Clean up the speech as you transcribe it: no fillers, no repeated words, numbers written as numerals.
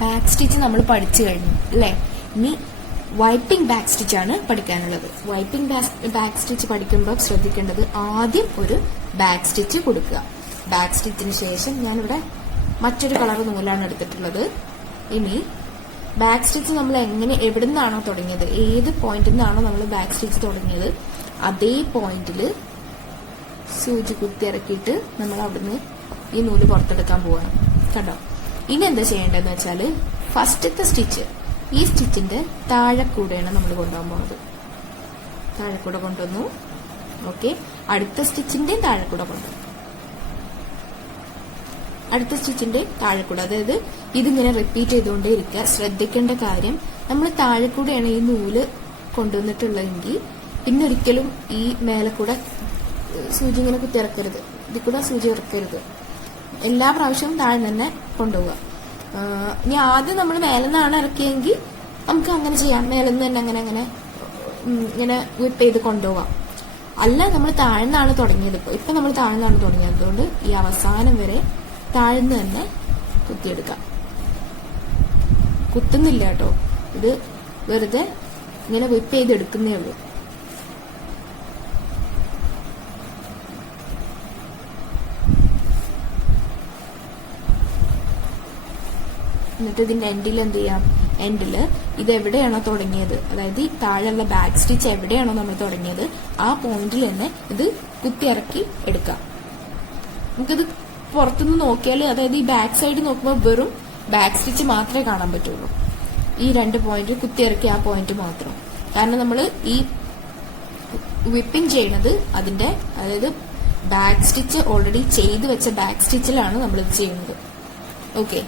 Back stitch നമ്മൾ പഠിച്ചു കഴിഞ്ഞു അല്ലേ? ഇനി വൈപ്പിംഗ് ബാക്ക് സ്റ്റിച്ച് ആണ് പഠിക്കാനുള്ളത്. വൈപ്പിംഗ് ബാക്ക് സ്റ്റിച്ച് പഠിക്കുമ്പോൾ ശ്രദ്ധിക്കേണ്ടത് ആദ്യം ഒരു ബാക്ക് സ്റ്റിച്ച് കൊടുക്കുക. ബാക്ക് സ്റ്റിച്ചിന് ശേഷം ഞാനിവിടെ മറ്റൊരു കളർ നൂലാണ് എടുത്തിട്ടുള്ളത്. ഇനി ബാക്ക് സ്റ്റിച്ച് നമ്മൾ എവിടെ നിന്നാണോ തുടങ്ങിയത്, ഏത് പോയിന്റിൽ നിന്നാണോ നമ്മൾ ബാക്ക് സ്റ്റിച്ച് തുടങ്ങിയത്, അതേ പോയിന്റിൽ സൂചി കുത്തി ഇറക്കിയിട്ട് നമ്മൾ അവിടുന്ന് ഈ നൂല് പുറത്തെടുക്കാൻ പോവാണ്. കണ്ടോ? ഇനി എന്താ ചെയ്യേണ്ടതെന്ന് വെച്ചാൽ ഫസ്റ്റത്തെ സ്റ്റിച്ച്, ഈ സ്റ്റിച്ചിന്റെ താഴെ കൂടെയാണ് നമ്മൾ കൊണ്ടുപോകാൻ പോകുന്നത്. താഴെ കൂടെ കൊണ്ടുവന്നു. ഓക്കെ, അടുത്ത സ്റ്റിച്ചിന്റെ താഴെ കൂടെ കൊണ്ടുവന്നു. അടുത്ത സ്റ്റിച്ചിന്റെ താഴെ കൂടെ, അതായത് ഇതിങ്ങനെ റിപ്പീറ്റ് ചെയ്തുകൊണ്ടേ ഇരിക്കുക. ശ്രദ്ധിക്കേണ്ട കാര്യം, നമ്മൾ താഴെ കൂടെയാണ് ഈ നൂല് കൊണ്ടുവന്നിട്ടുള്ളതെങ്കിൽ പിന്നെ ഒരിക്കലും ഈ മേലെ കൂടെ സൂചി ഇങ്ങനെ കുത്തി ഇറക്കരുത്, ഇതിൽ കൂടെ സൂചി ഇറക്കരുത്. എല്ലാ പ്രാവശ്യവും താഴെ തന്നെ കൊണ്ടുപോവുക. ഇനി ആദ്യം നമ്മൾ മേലെ നിന്നാണ് ഇറക്കിയെങ്കിൽ നമുക്ക് അങ്ങനെ ചെയ്യാം, മേലെ നിന്ന് തന്നെ അങ്ങനെ ഇങ്ങനെ വിപ്പ് ചെയ്ത് കൊണ്ടുപോവാം. അല്ല, നമ്മൾ താഴ്ന്നാണ് തുടങ്ങിയത്. ഇപ്പൊ നമ്മൾ താഴ്ന്നാണ് തുടങ്ങിയത്, അതുകൊണ്ട് ഈ അവസാനം വരെ താഴ്ന്ന് തന്നെ കുത്തിയെടുക്കാം. കുത്തുന്നില്ല കേട്ടോ, ഇത് വെറുതെ ഇങ്ങനെ വിപ്പ് ചെയ്ത് എടുക്കുന്നേ ഉള്ളൂ. എന്നിട്ട് ഇതിന്റെ എൻഡിൽ എന്ത് ചെയ്യാം, എൻഡില് ഇത് എവിടെയാണോ തുടങ്ങിയത്, അതായത് ഈ താഴെയുള്ള ബാക്ക് സ്റ്റിച്ച് എവിടെയാണോ നമ്മൾ തുടങ്ങിയത് ആ പോയിന്റിൽ തന്നെ ഇത് കുത്തിയിറക്കി എടുക്കാം. നമുക്കിത് പുറത്തുനിന്ന് നോക്കിയാൽ, അതായത് ഈ ബാക്ക് സൈഡ് നോക്കുമ്പോൾ വെറും ബാക്ക് സ്റ്റിച്ച് മാത്രമേ കാണാൻ പറ്റുള്ളൂ. ഈ 2 പോയിന്റ് കുത്തിയിറക്കി ആ പോയിന്റ് മാത്രം. കാരണം നമ്മൾ ഈ വിപ്പിംഗ് ചെയ്യണത് അതിന്റെ, അതായത് ബാക്ക് സ്റ്റിച്ച് ഓൾറെഡി ചെയ്ത് വെച്ച ബാക്ക് സ്റ്റിച്ചിലാണ് നമ്മൾ ഇത് ചെയ്യുന്നത്. ഓക്കെ.